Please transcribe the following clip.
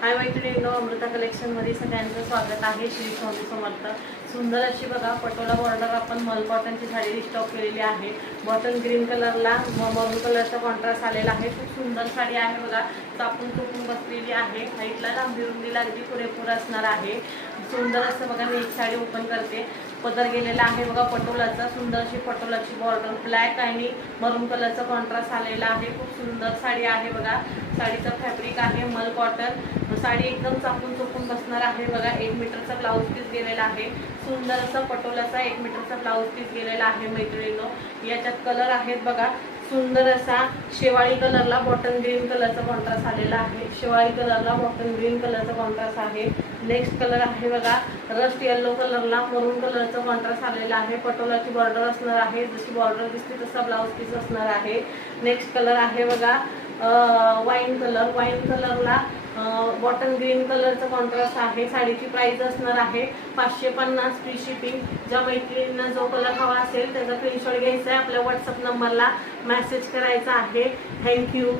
हाय मैत्रिणींनो, अमृता कलेक्शन मध्ये सगळ्यांचं स्वागत आहे। श्री स्वामी समर्थ। सुंदर अशी बघा पटोला बॉर्डर आपण मल कॉटनची साडी रिस्टॉक केलेली आहे। बॉटन ग्रीन कलरला मरून कलरचा कॉन्ट्रास्ट आलेला आहे। खूप सुंदर साडी आहे बघा, चापून चुपून बसलेली आहे। हाईटला लांबी रुंदीला अगदी पुरेपूर असणार आहे। सुंदर असं बघा, मी एक साडी ओपन करते। पदर गेलेला आहे बघा पटोलाचा, सुंदर अशी पटोलाची बॉर्डर ब्लॅक आणि मरून कलरचा कॉन्ट्रास्ट आलेला आहे। खूप सुंदर साडी आहे बघा। साडीचं फॅब्रिक आहे मल कॉटन। साडी एकदम चापून चुपून बसणार आहे बघा। 1 मीटरचा ब्लाउज पीस गेलेला आहे। सुंदर असा पटोलाचा 1 मीटरचा ब्लाउज पीस गेलेला आहे मैत्रिणींनो। याच्यात कलर आहेत बघा, सुंदर असा शेवाळी कलरला बॉटन ग्रीन कलरचा कॉन्ट्रास्ट आलेला आहे। शेवाळी कलरला बॉटन ग्रीन कलरचा कॉन्ट्रास्ट आहे। नेक्स्ट कलर आहे बघा, रस्ट येलो कलरला मरून कलरचा कॉन्ट्रास्ट आलेला आहे। पटोलाची बॉर्डर असणार आहे, जशी बॉर्डर दिसते तसा ब्लाउज पीस असणार आहे। नेक्स्ट कलर आहे बघा वाईन कलरला बॉटन ग्रीन कलरचा कॉन्ट्रास्ट आहे। साडीची प्राइस असणार आहे 550 फ्री शिपिंग। ज्या मैत्रिणींना जो कलर हवा असेल त्याचा स्क्रीनशॉट घ्यायचा आहे, आपल्या व्हॉट्सअप नंबरला मेसेज करायचा आहे। थँक्यू।